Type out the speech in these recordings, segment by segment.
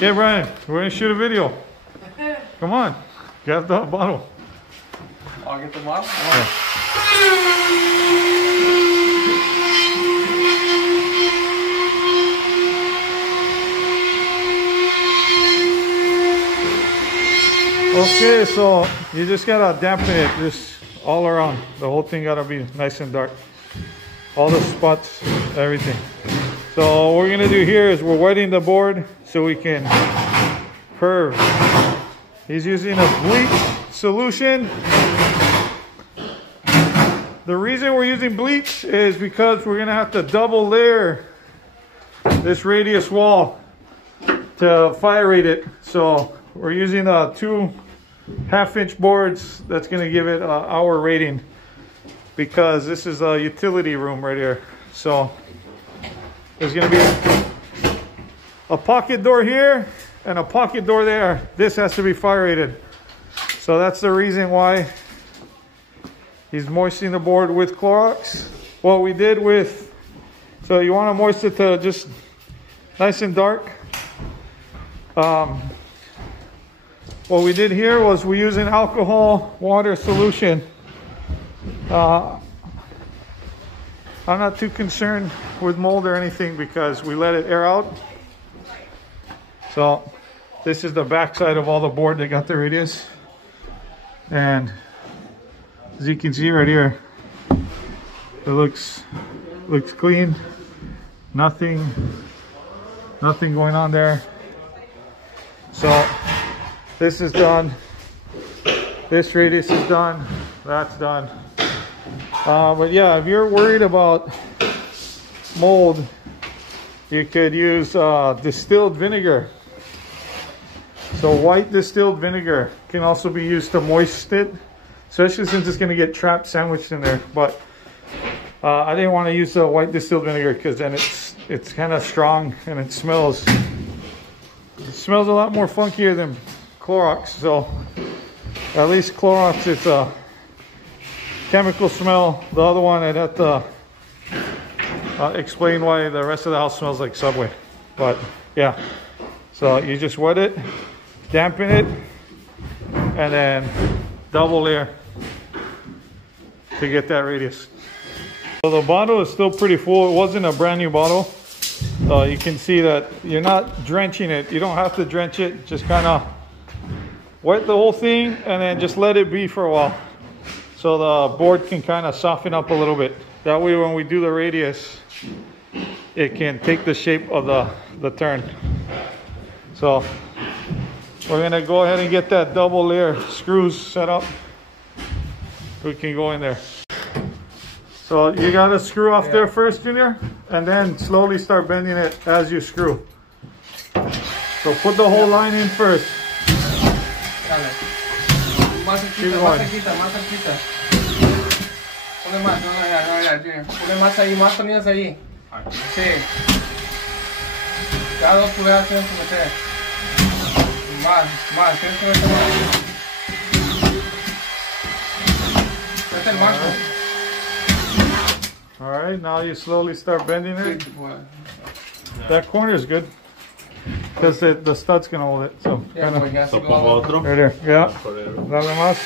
Yeah, Brian, we're gonna shoot a video. Come on, grab the bottle. I'll get the bottle. Yeah. Okay, so you just gotta dampen it just all around. The whole thing gotta be nice and dark. All the spots, everything. So what we're gonna do here is we're wetting the board so we can curve. He's using a bleach solution. The reason we're using bleach is because we're gonna have to double layer this radius wall to fire rate it. So we're using 2 half-inch boards. That's gonna give it an hour rating because this is a utility room right here. So there's gonna be a pocket door here and a pocket door there. This has to be fire rated. So that's the reason why he's moistening the board with Clorox. What we did with, so you want to moisten it to just nice and dark. What we did here was we use an alcohol water solution. I'm not too concerned with mold or anything because we let it air out. So this is the back side of all the board that got the radius. And as you can see right here, it looks clean. Nothing going on there. So this is done. This radius is done. That's done. But yeah, if you're worried about mold, you could use distilled vinegar. So white distilled vinegar can also be used to moisten it, especially since it's going to get trapped sandwiched in there. But I didn't want to use the white distilled vinegar because then it's kind of strong and it smells a lot more funkier than Clorox. So at least Clorox, it's a chemical smell. The other one, I'd have to explain why the rest of the house smells like Subway. But yeah, so you just wet it, dampen it, and then double layer to get that radius. So the bottle is still pretty full. It wasn't a brand new bottle. You can see that you're not drenching it. You don't have to drench it. Just kind of wet the whole thing and then just let it be for a while. So the board can kind of soften up a little bit. That way when we do the radius, it can take the shape of the turn. So we're gonna go ahead and get that double layer screws set up. We can go in there. So you gotta screw off there first, Junior, and then slowly start bending it as you screw. So put the whole line in first. Más cerquita, más cerquita, más cerquita. Ponle más, no, ya, ponle más ahí, más sonidos ahí. Sí. Cada 2 pulgadas tienes que meter. Más, tienes que meter más. Mete el marco. Alright, now you slowly start bending it. That corner is good. Because the stud's gonna hold it. So, right there. Yeah. Dale más.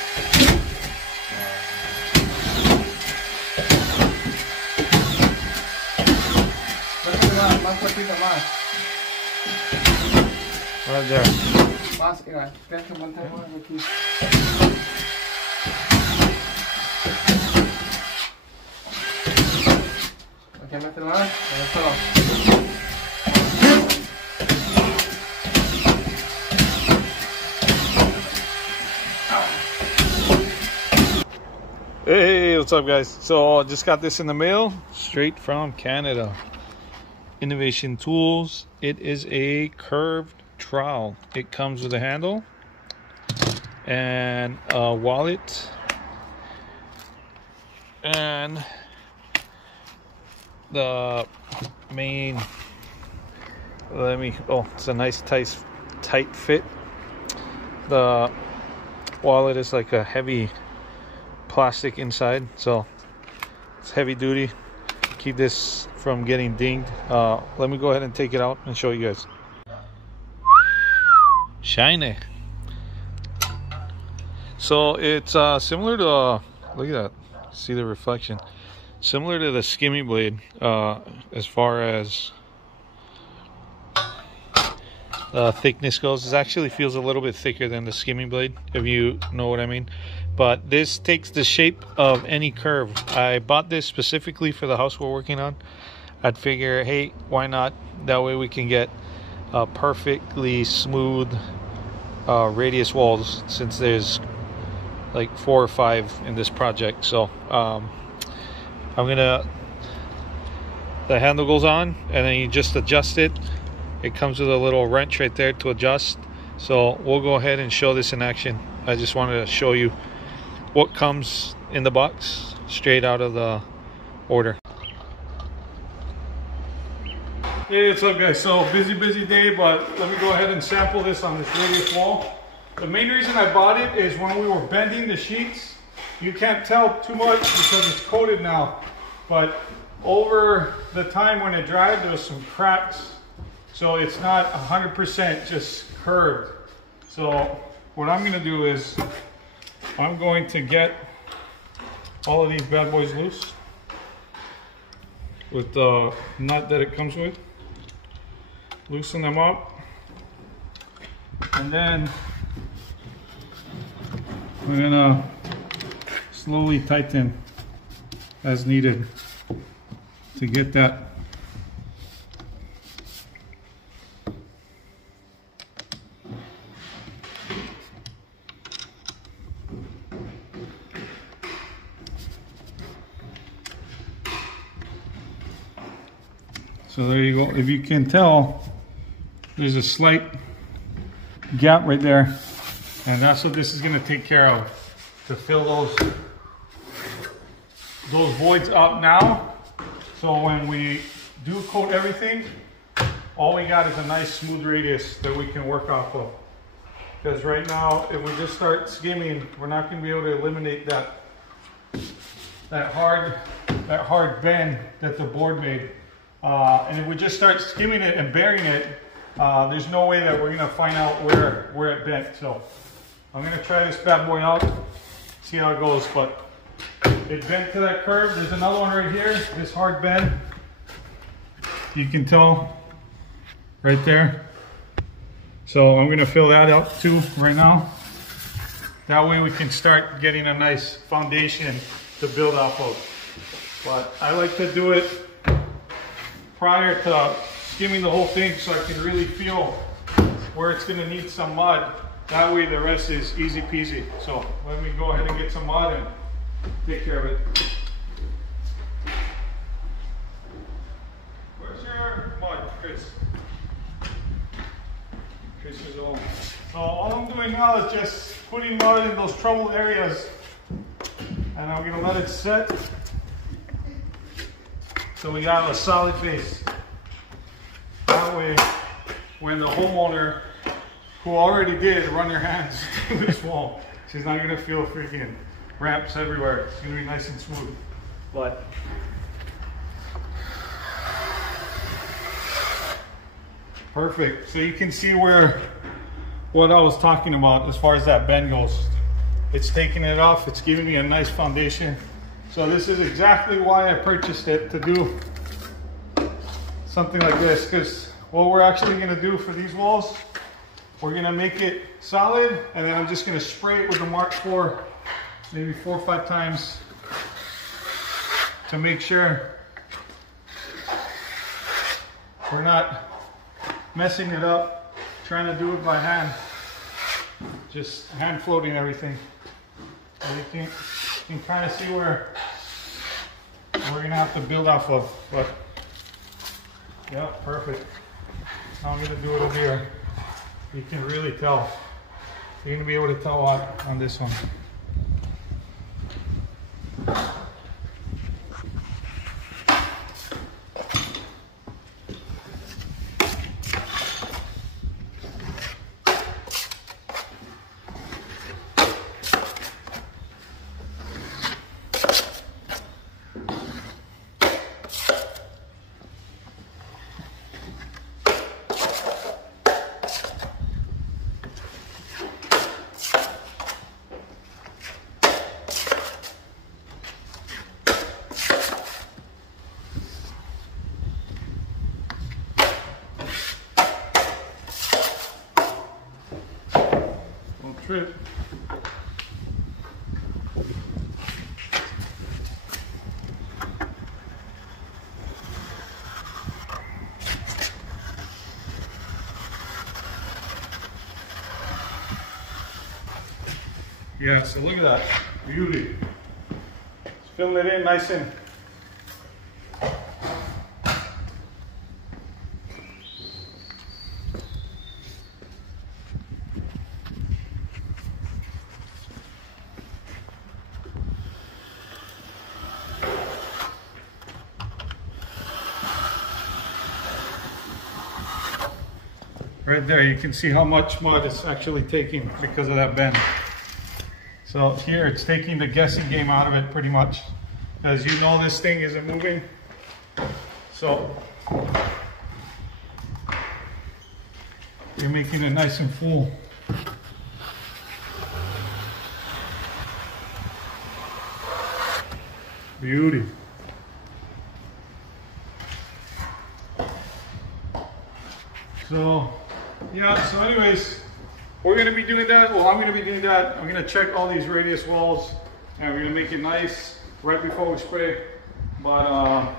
Right there. Más, mira, tienes que mantener más aquí. Aquí meter más, esto. Hey, what's up guys? So I just got this in the mail straight from Canada. Innovation Tools. It is a curved trowel. It comes with a handle and a wallet and the main, it's a nice tight fit. The wallet is like a heavy plastic inside, so it's heavy duty. Keep this from getting dinged. Let me go ahead and take it out and show you guys. Shiny. So it's similar to, look at that, see the reflection. Similar to the skimming blade as far as thickness goes. It actually feels a little bit thicker than the skimming blade, if you know what I mean. But this takes the shape of any curve. I bought this specifically for the house we're working on. I'd figure, hey, why not? That way we can get perfectly smooth radius walls, since there's like 4 or 5 in this project. So the handle goes on and then you just adjust it. It comes with a little wrench right there to adjust. So we'll go ahead and show this in action. I just wanted to show you what comes in the box straight out of the order. Hey, what's up guys? So busy day, but let me go ahead and sample this on this radius wall. The main reason I bought it is when we were bending the sheets, you can't tell too much because it's coated now, but over the time when it dried, there was some cracks. So it's not 100% just curved. So what I'm gonna do is I'm going to get all of these bad boys loose with the nut that it comes with. Loosen them up, and then we're gonna slowly tighten as needed to get that so there you go. If you can tell, there's a slight gap right there, and that's what this is going to take care of, to fill those voids up now. So when we do coat everything, all we got is a nice smooth radius that we can work off of. Because right now, if we just start skimming, we're not going to be able to eliminate that hard bend that the board made. And if we just start skimming it and burying it, there's no way that we're gonna find out where it bent. So I'm gonna try this bad boy out, see how it goes. But it bent to that curve. There's another one right here, this hard bend. You can tell right there. So I'm gonna fill that out too right now. That way we can start getting a nice foundation to build off of. But I like to do it prior to skimming the whole thing, so I can really feel where it's going to need some mud. That way the rest is easy peasy. So let me go ahead and get some mud and take care of it. Where's your mud, Chris? Chris is all. So all I'm doing now is just putting mud in those troubled areas, and I'm going to let it set. So we got a solid base. That way, when the homeowner, who already did run their hands through this wall, she's not gonna feel freaking ramps everywhere. It's gonna be nice and smooth. But perfect. So you can see what I was talking about as far as that bend goes. It's taking it off. It's giving me a nice foundation. So this is exactly why I purchased it, to do something like this, because what we're actually going to do for these walls, we're going to make it solid, and then I'm just going to spray it with the Mark IV maybe 4 or 5 times to make sure we're not messing it up, trying to do it by hand, just hand floating everything. So you can kind of see where we're gonna have to build off of. But yeah, perfect. Now I'm gonna do it over here. You can really tell. You're gonna be able to tell a lot on this one. trip. Yeah, so look at that. Beauty. Let's fill it in nice and. Right there, you can see how much mud it's actually taking because of that bend. So here it's taking the guessing game out of it pretty much. As you know, this thing isn't moving. So you're making it nice and full. Beauty. So yeah, so anyways, we're gonna be doing that. Well, I'm gonna be doing that. I'm gonna check all these radius walls and we're gonna make it nice right before we spray. But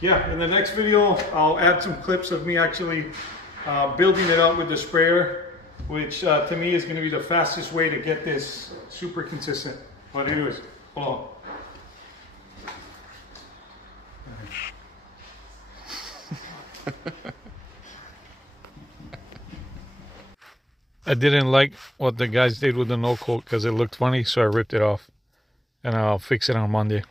yeah, in the next video, I'll add some clips of me actually building it out with the sprayer, which to me is gonna be the fastest way to get this super consistent. But anyways, hold on. I didn't like what the guys did with the no coat because it looked funny, so I ripped it off and I'll fix it on Monday.